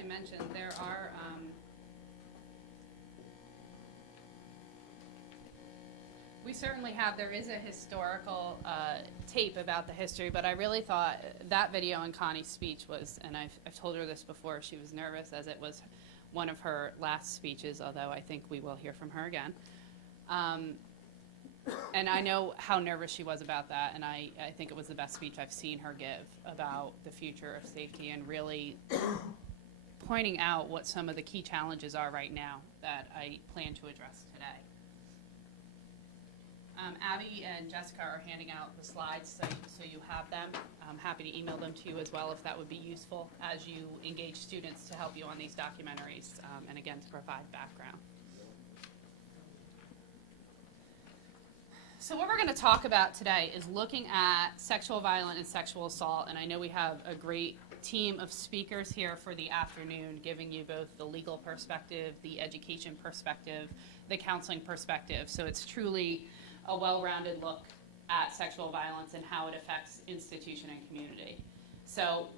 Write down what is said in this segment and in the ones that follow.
I mentioned, there are we certainly have, there is a historical tape about the history, but I really thought that video and Connie's speech was, and I've told her this before, she was nervous as it was one of her last speeches, although I think we will hear from her again. And I know how nervous she was about that, and I think it was the best speech I've seen her give about the future of safety and really pointing out what some of the key challenges are right now that I plan to address today. Abby and Jessica are handing out the slides so you have them. I'm happy to email them to you as well if that would be useful as you engage students to help you on these documentaries and again to provide background. So what we're going to talk about today is looking at sexual violence and sexual assault, and I know we have a great team of speakers here for the afternoon giving you both the legal perspective, the education perspective, the counseling perspective. So it's truly a well-rounded look at sexual violence and how it affects institution and community. So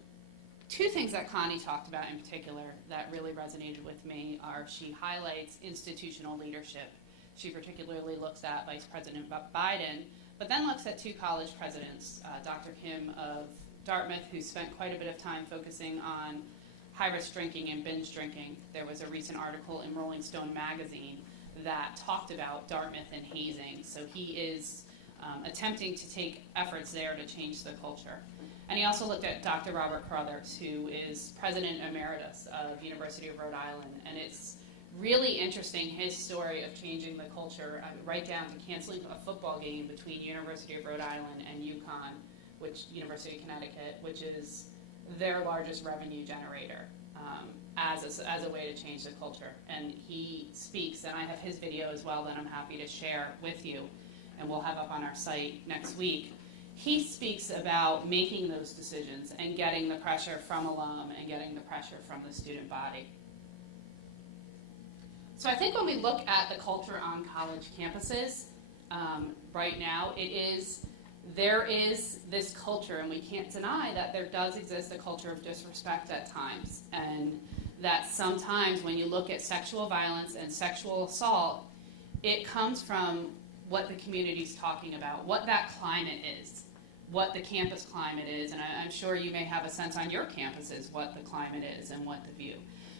two things that Connie talked about in particular that really resonated with me are she highlights institutional leadership. She particularly looks at Vice President Biden, but then looks at two college presidents, Dr. Kim of Dartmouth, who spent quite a bit of time focusing on high-risk drinking and binge drinking. There was a recent article in Rolling Stone magazine that talked about Dartmouth and hazing. So he is attempting to take efforts there to change the culture. And he also looked at Dr. Robert Carruthers, who is President Emeritus of University of Rhode Island. And it's really interesting, his story of changing the culture, right down to canceling a football game between University of Rhode Island and UConn, University of Connecticut, which is their largest revenue generator. As a way to change the culture. And he speaks, and I have his video as well that I'm happy to share with you, and we'll have up on our site next week. He speaks about making those decisions and getting the pressure from alum and getting the pressure from the student body. So I think when we look at the culture on college campuses right now, there is this culture, and we can't deny that there does exist a culture of disrespect at times, and that sometimes when you look at sexual violence and sexual assault, it comes from what the community's talking about, what that climate is, what the campus climate is, and I'm sure you may have a sense on your campuses what the climate is and what the view.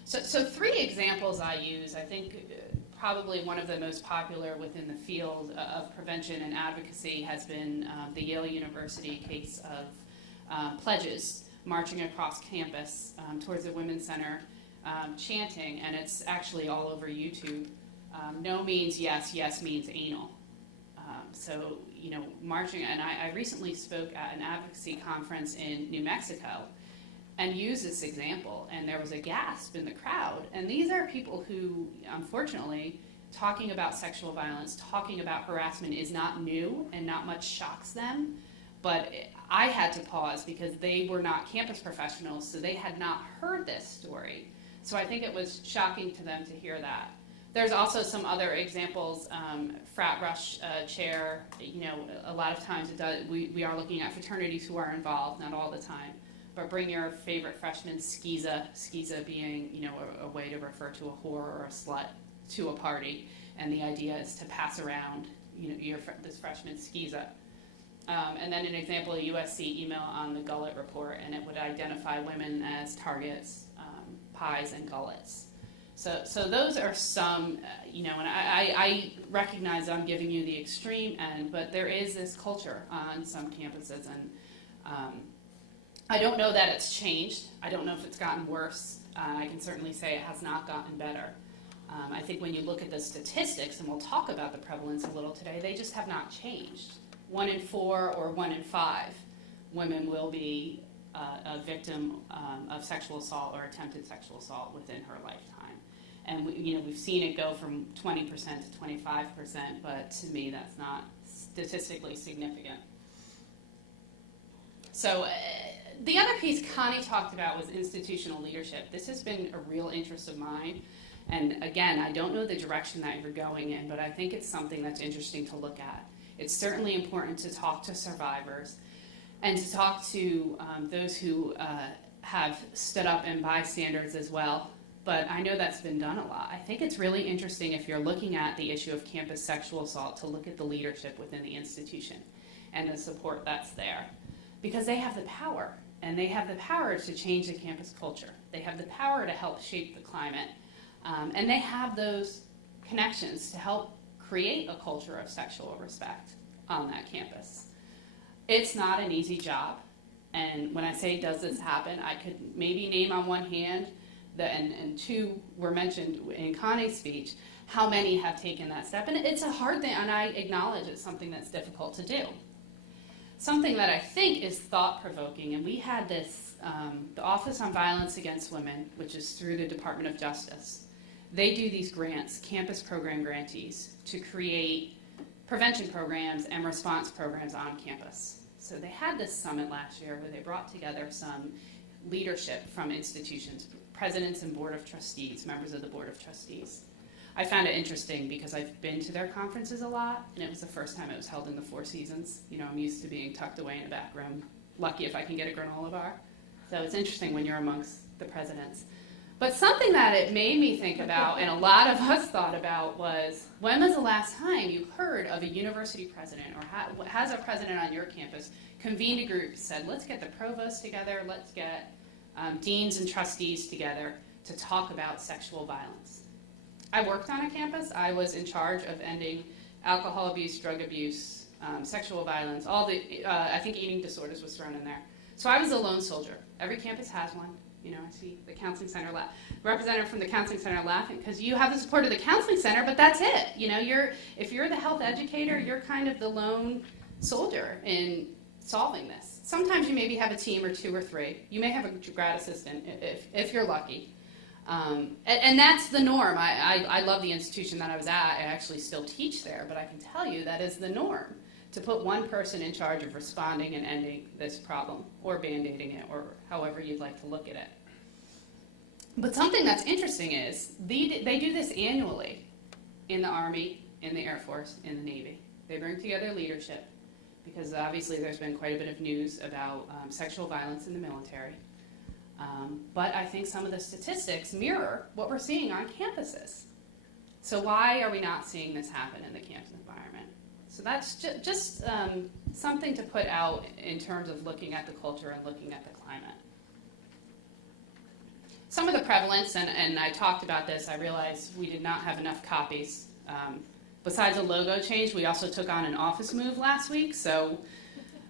So three examples I use, I think probably one of the most popular within the field of prevention and advocacy has been the Yale University case of pledges marching across campus towards the Women's Center chanting, and it's actually all over YouTube. No means yes, yes means anal. So, marching, and I recently spoke at an advocacy conference in New Mexico and used this example, and there was a gasp in the crowd. And these are people who, unfortunately, talking about sexual violence, talking about harassment is not new and not much shocks them. But I had to pause because they were not campus professionals, so they had not heard this story. So I think it was shocking to them to hear that. There's also some other examples, frat rush chair, a lot of times we are looking at fraternities who are involved, not all the time. But bring your favorite freshman skeeza being, a way to refer to a whore or a slut to a party. And the idea is to pass around, this freshman skeeza. And then an example, a USC email on the Gullet report, and it would identify women as targets, pies and gullets. So those are some, and I recognize I'm giving you the extreme end, but there is this culture on some campuses, and I don't know that it's changed. I don't know if it's gotten worse. I can certainly say it has not gotten better. I think when you look at the statistics, and we'll talk about the prevalence a little today, they just have not changed. 1 in 4 or 1 in 5 women will be a victim of sexual assault or attempted sexual assault within her lifetime. And we've seen it go from 20% to 25%, but to me that's not statistically significant. So the other piece Connie talked about was institutional leadership. This has been a real interest of mine. And again, I don't know the direction that you're going in, but I think it's something that's interesting to look at. It's certainly important to talk to survivors and to talk to those who have stood up and bystanders as well, but I know that's been done a lot. I think it's really interesting if you're looking at the issue of campus sexual assault to look at the leadership within the institution and the support that's there, because they have the power, and they have the power to change the campus culture. They have the power to help shape the climate, and they have those connections to help create a culture of sexual respect on that campus. It's not an easy job, and when I say does this happen, I could maybe name on one hand, and two were mentioned in Connie's speech, how many have taken that step. And it's a hard thing, and I acknowledge it's something that's difficult to do. Something that I think is thought-provoking, and we had this, the Office on Violence Against Women, which is through the Department of Justice, they do these grants, campus program grantees, to create prevention programs and response programs on campus. So they had this summit last year where they brought together some leadership from institutions, presidents and board of trustees, members of the board of trustees. I found it interesting because I've been to their conferences a lot, and it was the first time it was held in the Four Seasons. You know, I'm used to being tucked away in a back room, lucky if I can get a granola bar. So it's interesting when you're amongst the presidents. But something that it made me think about, and a lot of us thought about, was when was the last time you heard of a university president, or has a president on your campus convened a group, said, let's get the provost together, let's get deans and trustees together to talk about sexual violence. I worked on a campus. I was in charge of ending alcohol abuse, drug abuse, sexual violence, all the, I think eating disorders was thrown in there. So I was a lone soldier. Every campus has one. You know, I see the counseling center representative from the counseling center laughing because you have the support of the counseling center, but that's it. You know, if you're the health educator, you're kind of the lone soldier in solving this. Sometimes you maybe have a team or two or three. You may have a grad assistant if you're lucky. And that's the norm. I love the institution that I was at. I actually still teach there, but I can tell you that is the norm, to put one person in charge of responding and ending this problem, or band-aiding it, or however you'd like to look at it. But something that's interesting is they do this annually in the Army, in the Air Force, in the Navy. They bring together leadership, because obviously there's been quite a bit of news about sexual violence in the military. But I think some of the statistics mirror what we're seeing on campuses. So why are we not seeing this happen in the campus environment? So that's just something to put out in terms of looking at the culture and looking at the climate. Some of the prevalence, and I talked about this, I realized we did not have enough copies. Besides a logo change, we also took on an office move last week, so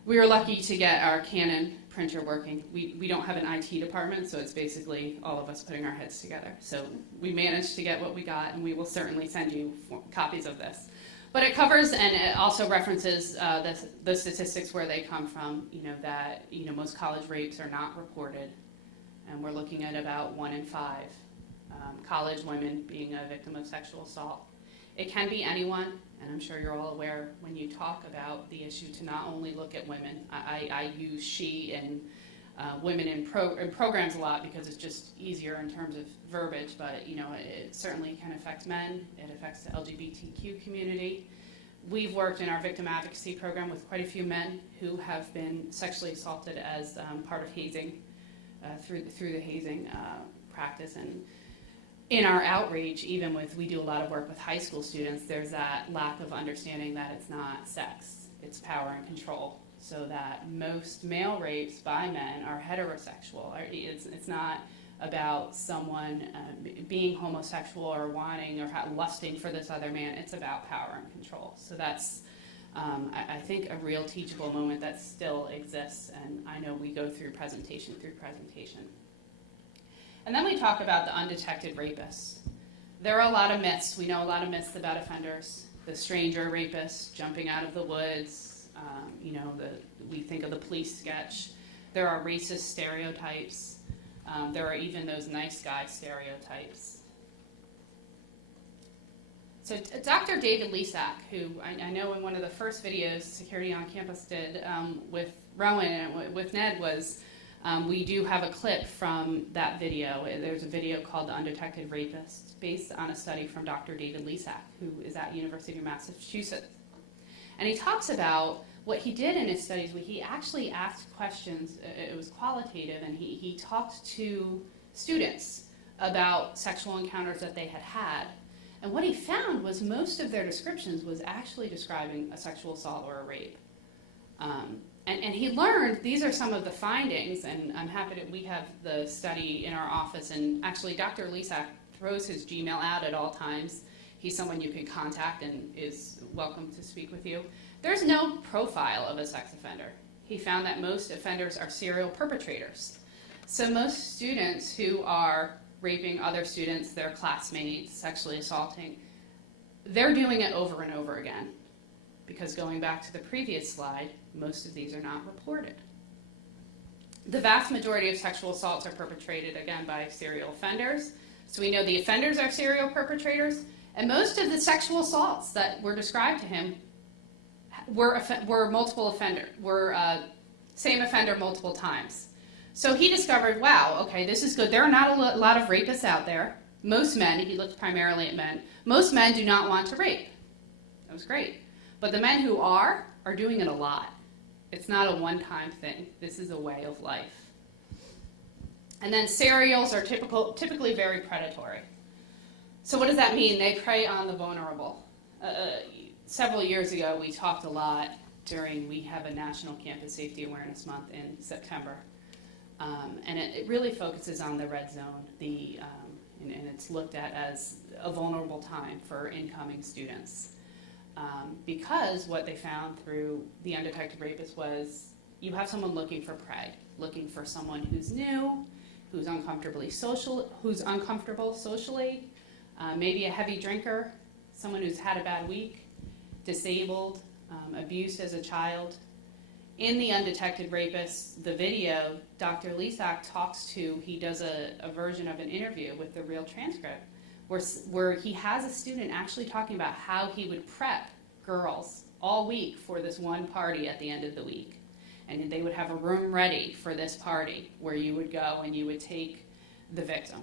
we were lucky to get our Canon printer working. We don't have an IT department, so it's basically all of us putting our heads together. So we managed to get what we got, and we will certainly send you copies of this. But it covers, and it also references the statistics where they come from, that most college rapes are not reported, and we're looking at about 1 in 5 college women being a victim of sexual assault. It can be anyone, and I'm sure you're all aware when you talk about the issue to not only look at women. I use she and women in programs a lot because it's just easier in terms of verbiage, but it certainly can affect men. It affects the LGBTQ community. We've worked in our victim advocacy program with quite a few men who have been sexually assaulted as part of hazing, through the hazing practice. And in our outreach, even we do a lot of work with high school students, there's that lack of understanding that it's not sex, it's power and control. So that most male rapes by men are heterosexual. It's not about someone being homosexual or wanting or lusting for this other man. It's about power and control. So that's, I think, a real teachable moment that still exists, and I know we go through presentation. And then we talk about the undetected rapists. There are a lot of myths. We know a lot of myths about offenders. The stranger rapist jumping out of the woods. We think of the police sketch. There are racist stereotypes. There are even those nice guy stereotypes. So Dr. David Lisak, who I know in one of the first videos Security on Campus did with Rowan and with Ned was, we do have a clip from that video. There's a video called The Undetected Rapist, based on a study from Dr. David Lisak, who is at University of Massachusetts. And he talks about what he did in his studies, he actually asked questions, it was qualitative, and he talked to students about sexual encounters that they had had. And what he found was most of their descriptions was actually describing a sexual assault or a rape. And he learned, these are some of the findings, and I'm happy that we have the study in our office, and actually Dr. Lisak throws his Gmail out at all times. He's someone you can contact and is welcome to speak with you. There's no profile of a sex offender. He found that most offenders are serial perpetrators. So most students who are raping other students, their classmates, sexually assaulting, they're doing it over and over again. Because going back to the previous slide, most of these are not reported. The vast majority of sexual assaults are perpetrated, again, by serial offenders. So we know the offenders are serial perpetrators, and most of the sexual assaults that were described to him were multiple offender, same offender multiple times. So he discovered, wow, okay, this is good. There are not a lot of rapists out there. Most men, he looked primarily at men, most men do not want to rape. That was great. But the men who are doing it a lot. It's not a one-time thing. This is a way of life. And then serials are typically very predatory. So what does that mean? They prey on the vulnerable. Several years ago, we talked a lot we have a National Campus Safety Awareness Month in September. And it really focuses on the red zone, and it's looked at as a vulnerable time for incoming students. Because what they found through the undetected rapist was you have someone looking for prey, looking for someone who's new, who's uncomfortable socially, maybe a heavy drinker, someone who's had a bad week, disabled, abused as a child. In the undetected rapist, the video, Dr. Lisak he does a version of an interview with the real transcript where he has a student actually talking about how he would prep girls all week for this one party at the end of the week. And they would have a room ready for this party where you would go and you would take the victim.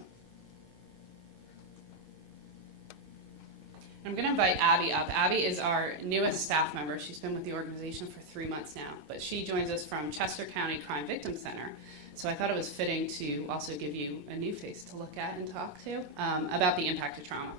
I'm going to invite Abby up. Abby is our newest staff member. She's been with the organization for 3 months now, but she joins us from Chester County Crime Victim Center. So I thought it was fitting to also give you a new face to look at and talk to about the impact of trauma.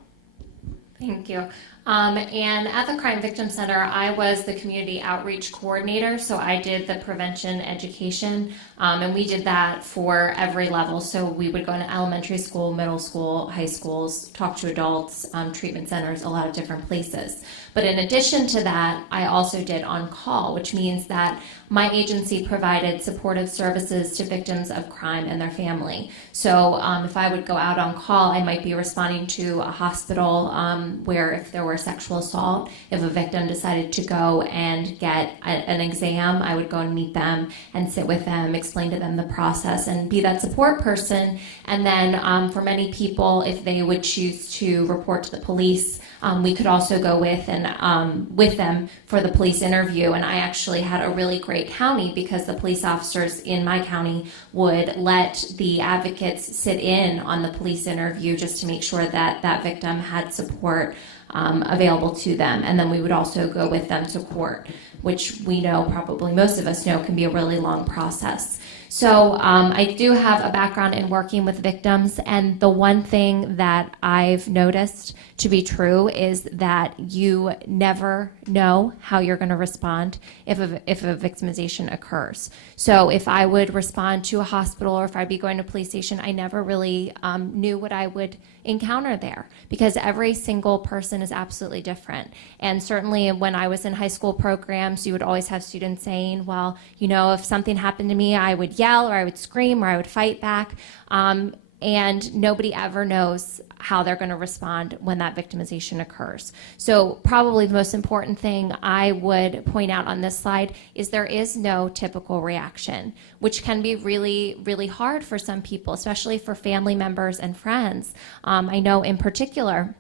Thank you. And at the Crime Victim Center, I was the community outreach coordinator, so I did the prevention education, and we did that for every level. So we would go to elementary school, middle school, high schools, talk to adults, treatment centers, a lot of different places. But in addition to that, I also did on-call, which means that my agency provided supportive services to victims of crime and their family. So if I would go out on call, I might be responding to a hospital where if there were sexual assault, if a victim decided to go and get an exam, I would go and meet them and sit with them, explain to them the process, and be that support person. And then for many people, if they would choose to report to the police, we could also go with them for the police interview. And I actually had a really great county because the police officers in my county would let the advocates sit in on the police interview just to make sure that that victim had support available to them. And then we would also go with them to court, which we know, probably most of us know, can be a really long process. So I do have a background in working with victims, and the one thing that I've noticed to be true is that you never know how you're going to respond if a victimization occurs. So if I would respond to a hospital or if I'd be going to a police station, I never really knew what I would encounter there because every single person is absolutely different. And certainly when I was in high school programs, you would always have students saying, well, you know, if something happened to me, I would yell or I would scream or I would fight back. And nobody ever knows how they're going to respond when that victimization occurs. So probably the most important thing I would point out on this slide is there is no typical reaction, which can be really, really hard for some people, especially for family members and friends. I know in particular,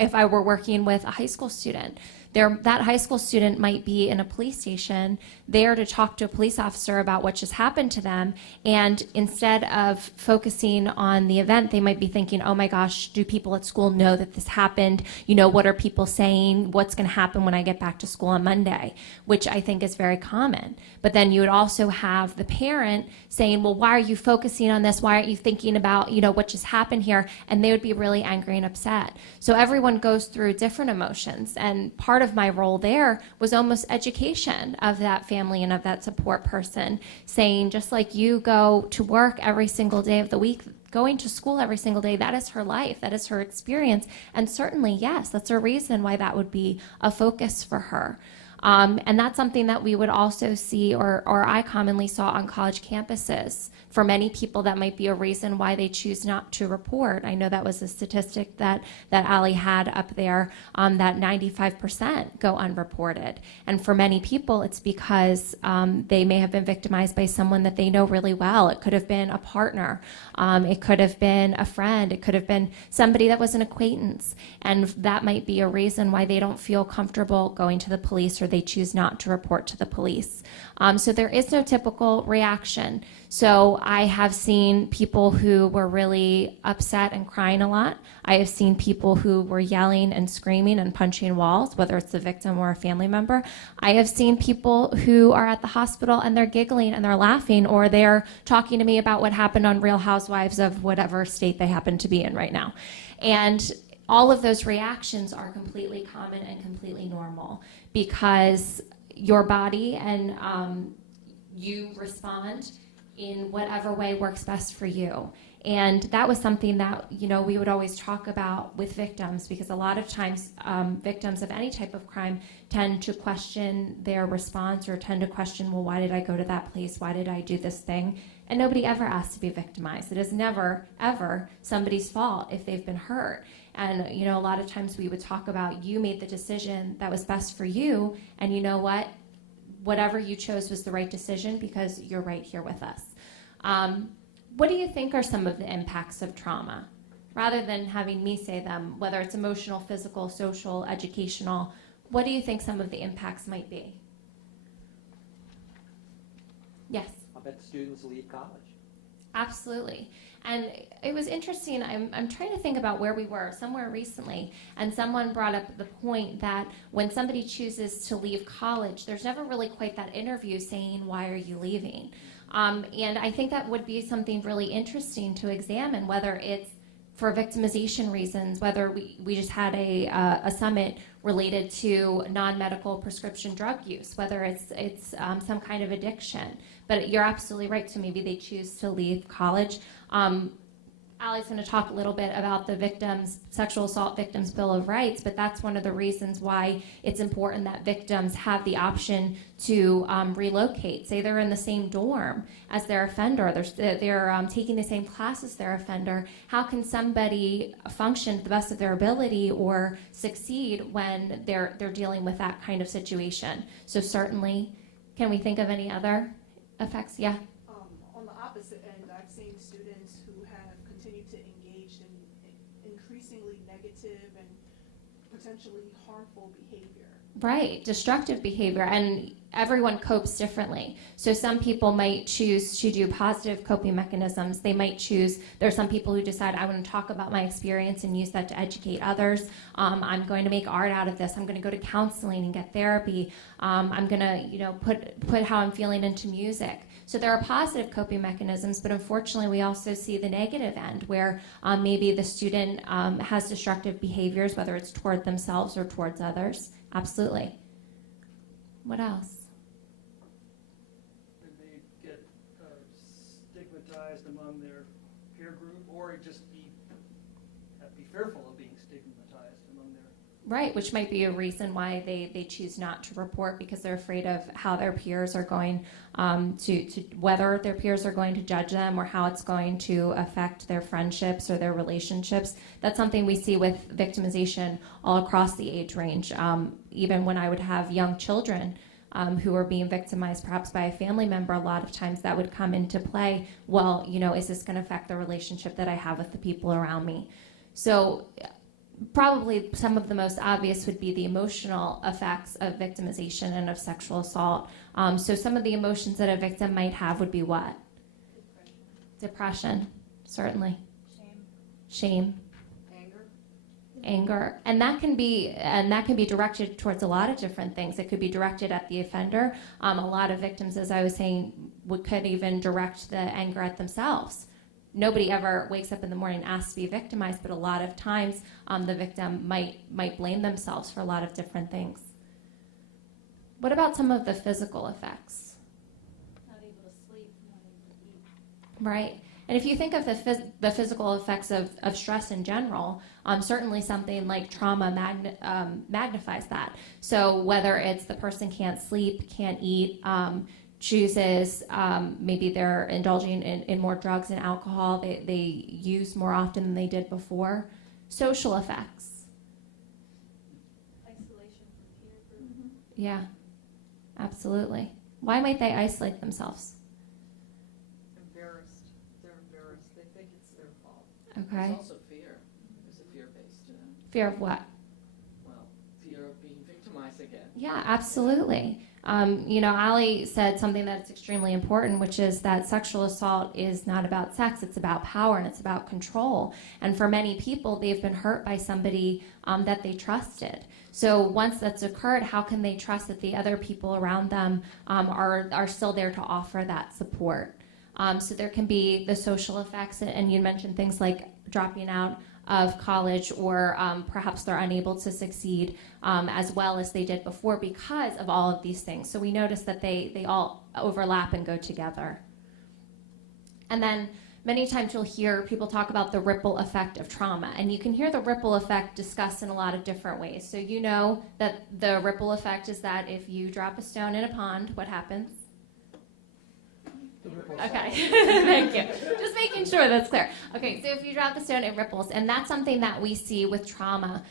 if I were working with a high school student, that high school student might be in a police station there to talk to a police officer about what just happened to them, and instead of focusing on the event, they might be thinking, oh my gosh, do people at school know that this happened? What are people saying? What's going to happen when I get back to school on Monday? Which I think is very common. But then you would also have the parent saying, well, why are you focusing on this? Why aren't you thinking about, what just happened here? And they would be really angry and upset. So everyone goes through different emotions. And part of my role there was almost education of that family and of that support person, saying, just like you go to work every single day of the week, going to school every single day, that is her life, that is her experience. And certainly, yes, that's a reason why that would be a focus for her. And that's something that we would also see, or I commonly saw on college campuses. For many people, that might be a reason why they choose not to report. I know that was a statistic that Ali had up there, that 95% go unreported. And for many people, it's because they may have been victimized by someone that they know really well. It could have been a partner. It could have been a friend. It could have been somebody that was an acquaintance. And that might be a reason why they don't feel comfortable going to the police, or they choose not to report to the police. So there is no typical reaction. So I have seen people who were really upset and crying a lot. I have seen people who were yelling and screaming and punching walls, whether it's the victim or a family member. I have seen people who are at the hospital and they're giggling and they're laughing, or they're talking to me about what happened on Real Housewives of whatever state they happen to be in right now. And all of those reactions are completely common and completely normal, because your body and you respond in whatever way works best for you. And that was something that, we would always talk about with victims, because a lot of times victims of any type of crime tend to question their response, or tend to question, well, why did I go to that place? Why did I do this thing? And nobody ever asks to be victimized. It is never, ever somebody's fault if they've been hurt. And, a lot of times we would talk about, you made the decision that was best for you, and you know what? Whatever you chose was the right decision, because you're right here with us. What do you think are some of the impacts of trauma? Rather than having me say them, whether it's emotional, physical, social, educational, what do you think some of the impacts might be? Yes? I bet students leave college. Absolutely. And it was interesting. I'm trying to think about where we were, somewhere recently, and someone brought up the point that when somebody chooses to leave college, there's never really quite that interview saying, why are you leaving? And I think that would be something really interesting to examine, whether it's for victimization reasons, whether we just had a summit related to non-medical prescription drug use, whether it's some kind of addiction. But you're absolutely right, so maybe they choose to leave college. Ali's going to talk a little bit about the sexual assault victims' Bill of Rights, but that's one of the reasons why it's important that victims have the option to relocate. Say they're in the same dorm as their offender, they're taking the same class as their offender. How can somebody function to the best of their ability or succeed when they're dealing with that kind of situation? So certainly, can we think of any other effects? Yeah. On the opposite end, I've seen students who have continued to engage in increasingly negative and potentially harmful behavior. Right, destructive behavior, and everyone copes differently. So some people might choose to do positive coping mechanisms. They might choose, there are some people who decide, I want to talk about my experience and use that to educate others. I'm going to make art out of this. I'm going to go to counseling and get therapy. I'm going to, put how I'm feeling into music. So there are positive coping mechanisms, but unfortunately we also see the negative end where maybe the student has destructive behaviors, whether it's toward themselves or towards others. Absolutely. What else? And they get stigmatized among their peer group, or just be fearful of being stigmatized among their... Right, which might be a reason why they choose not to report, because they're afraid of how their peers are going to whether their peers are going to judge them, or how it's going to affect their friendships or their relationships. That's something we see with victimization all across the age range. Even when I would have young children who are being victimized perhaps by a family member, a lot of times that would come into play. Well, is this going to affect the relationship that I have with the people around me? So probably some of the most obvious would be the emotional effects of victimization and of sexual assault. So some of the emotions that a victim might have would be what? Depression, certainly. Shame. Anger, and that can be directed towards a lot of different things. It could be directed at the offender. A lot of victims, as I was saying, could even direct the anger at themselves. Nobody ever wakes up in the morning and asks to be victimized, but a lot of times the victim might blame themselves for a lot of different things. What about some of the physical effects? Not able to sleep, not able to eat. Right. And if you think of the physical effects of stress in general, certainly something like trauma magnifies that. So whether it's the person can't sleep, can't eat, chooses, maybe they're indulging in more drugs and alcohol, they use more often than they did before. Social effects. Isolation from peer group. Mm-hmm. Yeah, absolutely. Why might they isolate themselves? They're embarrassed. They think it's their fault. Okay. There's also fear. There's a fear-based, Fear of what? well, fear of being victimized again. Yeah, absolutely. Ali said something that's extremely important, which is that sexual assault is not about sex, it's about power and it's about control. And for many people, they've been hurt by somebody that they trusted. So once that's occurred, how can they trust that the other people around them are still there to offer that support? So there can be the social effects, and you mentioned things like dropping out of college, or perhaps they're unable to succeed as well as they did before because of all of these things. So we notice that they all overlap and go together. And then many times you'll hear people talk about the ripple effect of trauma, and you can hear the ripple effect discussed in a lot of different ways. So you know that the ripple effect is that if you drop a stone in a pond, what happens? Okay, thank you. Just making sure that's clear. Okay, so if you drop the stone, it ripples, and that's something that we see with trauma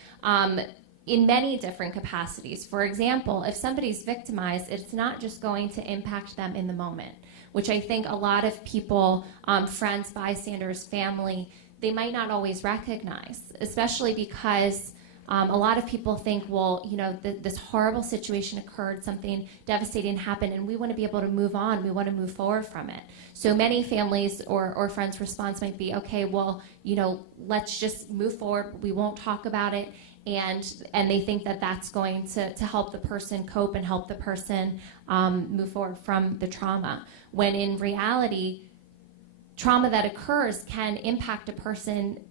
in many different capacities. For example, if somebody's victimized, it's not just going to impact them in the moment, which I think a lot of people, friends, bystanders, family, they might not always recognize, especially because a lot of people think, well, this horrible situation occurred, something devastating happened, and we want to be able to move on. We want to move forward from it. So many families or friends' response might be, okay, well, let's just move forward. We won't talk about it. And they think that that's going to help the person cope and help the person move forward from the trauma. When in reality, trauma that occurs can impact a person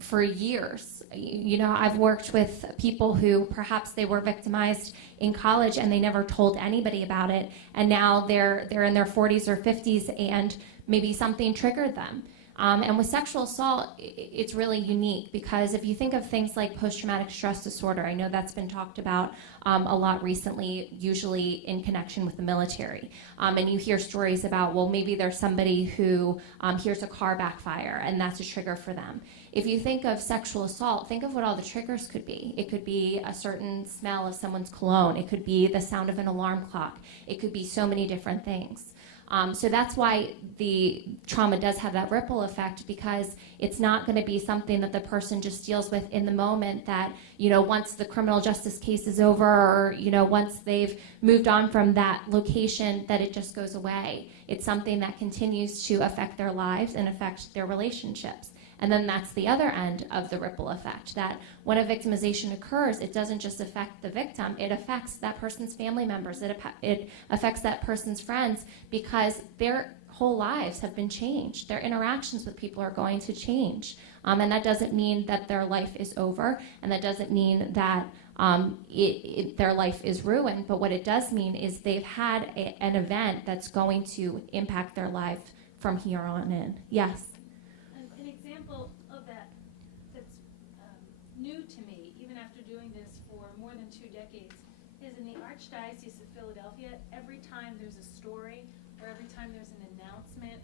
for years. I've worked with people who perhaps they were victimized in college and they never told anybody about it, and now they're in their 40s or 50s and maybe something triggered them. And with sexual assault, it's really unique because if you think of things like post-traumatic stress disorder, I know that's been talked about a lot recently, usually in connection with the military. And you hear stories about, well, maybe there's somebody who hears a car backfire and that's a trigger for them. If you think of sexual assault, think of what all the triggers could be. It could be a certain smell of someone's cologne. It could be the sound of an alarm clock. It could be so many different things. So that's why the trauma does have that ripple effect, because it's not going to be something that the person just deals with in the moment, that, once the criminal justice case is over, or, once they've moved on from that location, that it just goes away. It's something that continues to affect their lives and affect their relationships. And then that's the other end of the ripple effect, that when a victimization occurs, it doesn't just affect the victim, it affects that person's family members, it affects that person's friends, because their whole lives have been changed. Their interactions with people are going to change. And that doesn't mean that their life is over, and that doesn't mean that their life is ruined, but what it does mean is they've had an event that's going to impact their life from here on in. Yes? An example of that that's new to me, even after doing this for more than 2 decades, is in the Archdiocese of Philadelphia. Every time there's a story or every time there's an announcement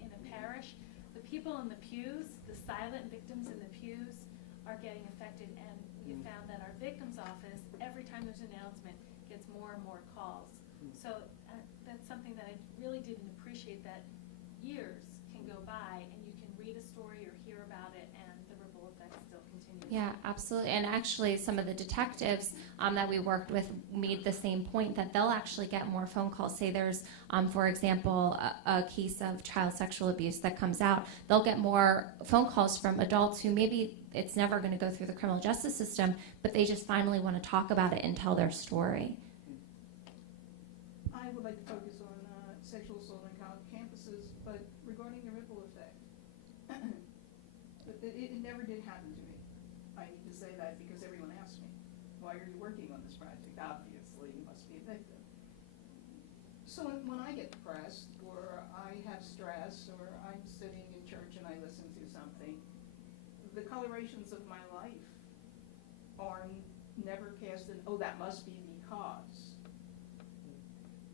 in a parish, the people in the pews, the silent victims in the pews, are getting affected. And we found that our victims office, every time there's an announcement, gets more and more calls. So that's something that I really didn't appreciate, that years can go by and you can read a story or hear about it and the ripple effect still continues. Yeah, absolutely. And actually, some of the detectives that we worked with made the same point that they'll actually get more phone calls. Say there's, for example, a case of child sexual abuse that comes out. They'll get more phone calls from adults who maybe it's never going to go through the criminal justice system, but they just finally want to talk about it and tell their story. I would like to focus on sexual assault on college campuses, but regarding the ripple effect, it never did happen to me. I need to say that because everyone asks me, why are you working on this project? Obviously, you must be a victim. So when I get depressed, or I have stress, or I'm sitting in church and I listen to something, the colorations of my life are never cast in, oh, that must be because.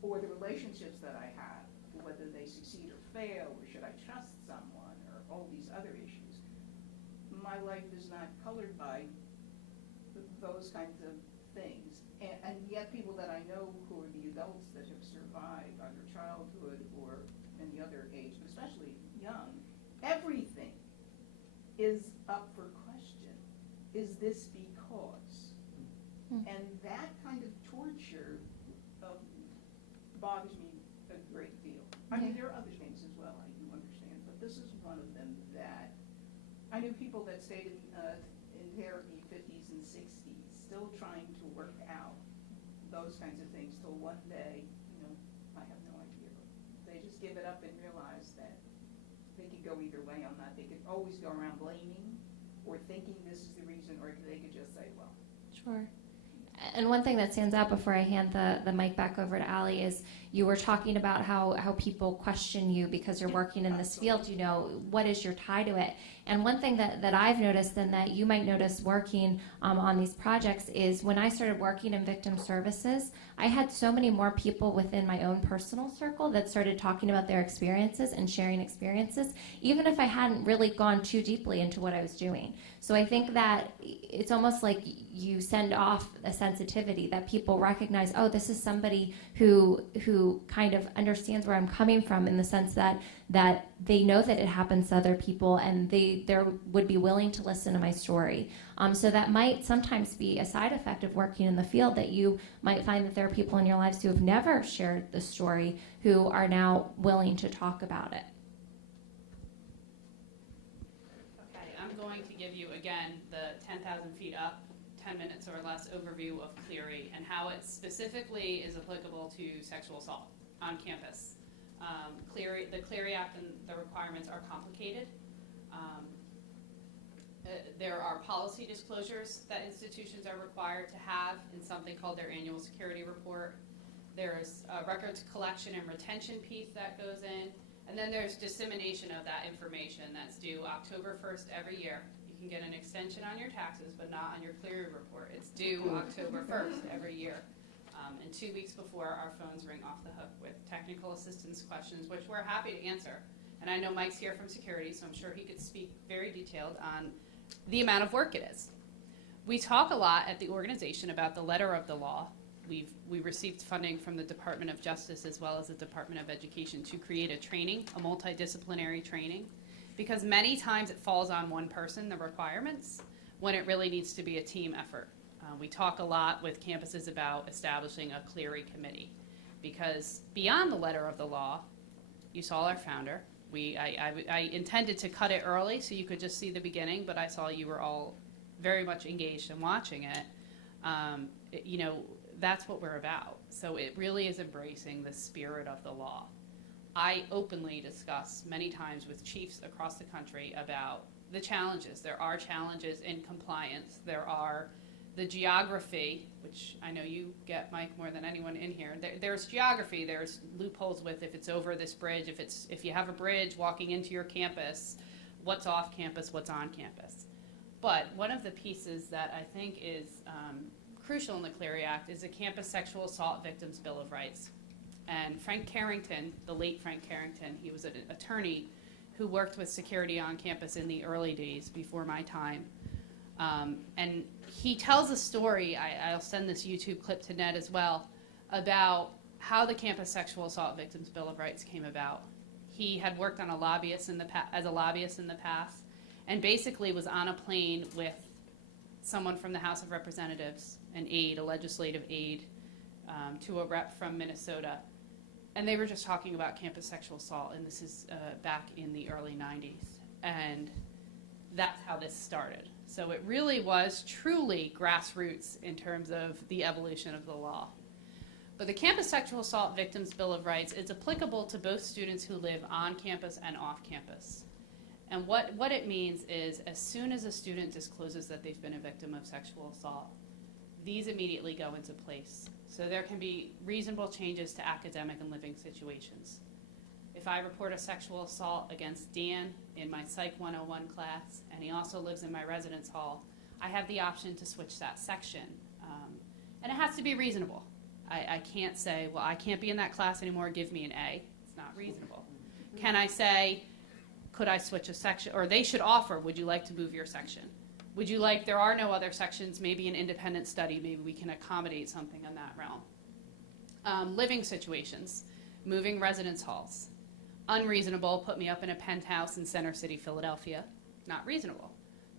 Or the relationships that I have, whether they succeed or fail, or should I trust someone, or all these other issues. My life is not colored by those kinds of things. And yet people that I know who are the adults that have survived either childhood or any other age, but especially young, everything is up for question. Is this because? And that kind of torture bothers me a great deal. I mean, there are other things as well, I do understand, but this is one of them that I knew people that stayed in therapy 50s and 60s, still trying to work out those kinds of things till one day, I have no idea. They just give it up and realize that they could go either way on that. They could always go around blaming or thinking this is the reason, or they could just say, well. Sure. And one thing that stands out before I hand the mic back over to Allie is you were talking about how people question you because you're working in this field. What is your tie to it? And one thing that I've noticed and that you might notice working on these projects is when I started working in victim services, I had so many more people within my own personal circle that started talking about their experiences and sharing experiences, even if I hadn't really gone too deeply into what I was doing. So I think that it's almost like you send off a sensitivity that people recognize, oh, this is somebody who kind of understands where I'm coming from, in the sense that they know that it happens to other people and they would be willing to listen to my story. So that might sometimes be a side effect of working in the field, that you might find that there are people in your lives who have never shared the story who are now willing to talk about it. Okay, I'm going to give you again the 10,000 feet up, 10 minutes or less overview of Clery and how it specifically is applicable to sexual assault on campus. The Clery Act and the requirements are complicated. There are policy disclosures that institutions are required to have in something called their annual security report. There's a records collection and retention piece that goes in, and then there's dissemination of that information that's due October 1st every year. You can get an extension on your taxes, but not on your Clery report. It's due October 1st every year. And 2 weeks before, our phones ring off the hook with technical assistance questions, which we're happy to answer. And I know Mike's here from security, so I'm sure he could speak very detailed on the amount of work it is. We talk a lot at the organization about the letter of the law. We received funding from the Department of Justice as well as the Department of Education to create a multidisciplinary training, because many times it falls on one person, the requirements, when it really needs to be a team effort. We talk a lot with campuses about establishing a Clery committee, because beyond the letter of the law, you saw our founder. I intended to cut it early so you could just see the beginning, but I saw you were all very much engaged in watching it. That's what we're about. So it really is embracing the spirit of the law. I openly discuss many times with chiefs across the country about the challenges. There are challenges in compliance. There are the geography, which I know you get, Mike, more than anyone in here. There's geography. There's loopholes with if it's over this bridge, if you have a bridge walking into your campus, what's off campus, what's on campus. But one of the pieces that I think is crucial in the Clery Act is a Campus Sexual Assault Victims Bill of Rights. And Frank Carrington, the late Frank Carrington, he was an attorney who worked with security on campus in the early days before my time. And he tells a story, I'll send this YouTube clip to Ned as well, about how the Campus Sexual Assault Victims Bill of Rights came about. He had worked on as a lobbyist in the past, and basically was on a plane with someone from the House of Representatives, an aide, a legislative aide, to a rep from Minnesota. And they were just talking about campus sexual assault, and this is back in the early 90s. And that's how this started. So it really was truly grassroots in terms of the evolution of the law. But the Campus Sexual Assault Victims Bill of Rights is applicable to both students who live on campus and off campus. And what it means is, as soon as a student discloses that they've been a victim of sexual assault, these immediately go into place. So there can be reasonable changes to academic and living situations. If I report a sexual assault against Dan in my Psych 101 class, and he also lives in my residence hall, I have the option to switch that section. And it has to be reasonable. I can't say, well, I can't be in that class anymore, give me an A. It's not reasonable. Can I say, could I switch a section? Or they should offer, would you like to move your section? Would you like, there are no other sections, maybe an independent study, maybe we can accommodate something in that realm. Living situations, moving residence halls. Unreasonable, put me up in a penthouse in Center City, Philadelphia. Not reasonable.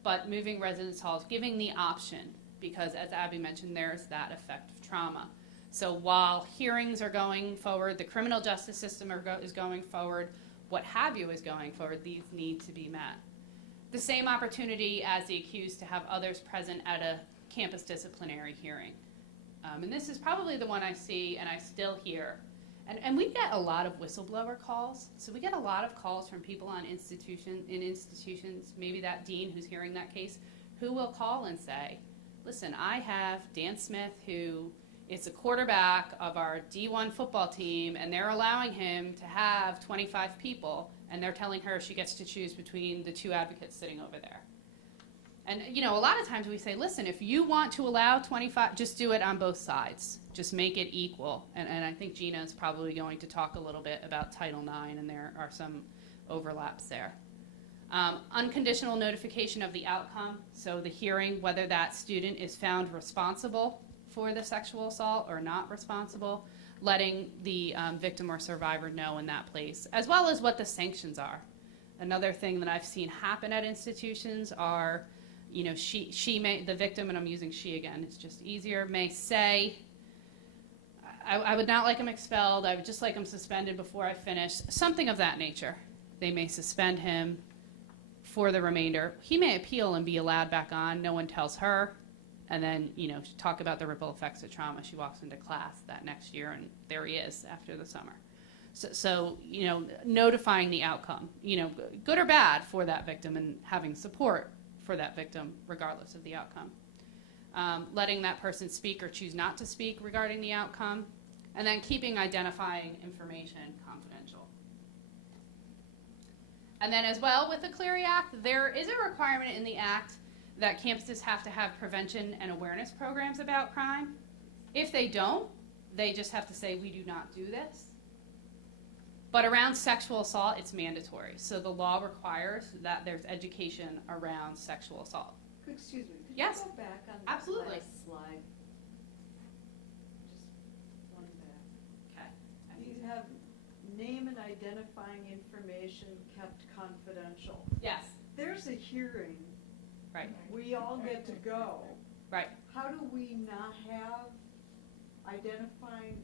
But moving residence halls, giving the option, because as Abby mentioned, there's that effect of trauma. So while hearings are going forward, the criminal justice system is going forward, what have you is going forward, these need to be met. The same opportunity as the accused to have others present at a campus disciplinary hearing. And this is probably the one I see and I still hear. And we get a lot of whistleblower calls. So we get a lot of calls from people in institutions, maybe that dean who's hearing that case, who will call and say, listen, I have Dan Smith who is a quarterback of our D1 football team, and they're allowing him to have 25 people, and they're telling her she gets to choose between the two advocates sitting over there. And, you know, a lot of times we say, listen, if you want to allow 25, just do it on both sides. Just make it equal. And I think Gina is probably going to talk a little bit about Title IX, and there are some overlaps there. Unconditional notification of the outcome, so the hearing, whether that student is found responsible for the sexual assault or not responsible, letting the victim or survivor know in that place, as well as what the sanctions are. Another thing that I've seen happen at institutions are, you know, the victim, and I'm using she again, it's just easier, may say, I would not like him expelled, I would just like him suspended before I finish, something of that nature. They may suspend him for the remainder. He may appeal and be allowed back on, no one tells her, and then, you know, talk about the ripple effects of trauma. She walks into class that next year, and there he is after the summer. So, you know, notifying the outcome, you know, good or bad for that victim, and having support for that victim regardless of the outcome. Letting that person speak or choose not to speak regarding the outcome, and then keeping identifying information confidential. And then as well with the Clery Act, there is a requirement in the Act that campuses have to have prevention and awareness programs about crime. If they don't, they just have to say, we do not do this. But around sexual assault, it's mandatory. So the law requires that there's education around sexual assault. Excuse me, could Yes. you go back on that Absolutely. last slide? Just one back. Okay. You have name and identifying information kept confidential. Yes. There's a hearing. Right. We all get to go. Right. How do we not have identifying?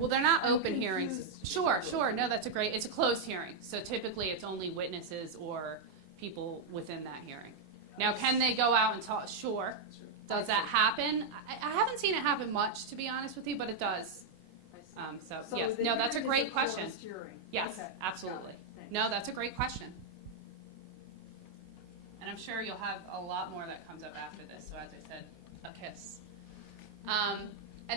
Well, they're not I'm open hearings. confused. Sure. No, that's a great, it's a closed hearing. So typically it's only witnesses or people within that hearing. Now, can they go out and talk? Sure. Does that happen? I haven't seen it happen much, to be honest with you, but it does. So yes, the no, that's a hearing great is question. closed hearing. Yes, Okay, absolutely. got it. Thanks. No, that's a great question. And I'm sure you'll have a lot more that comes up after this, so as I said, a kiss.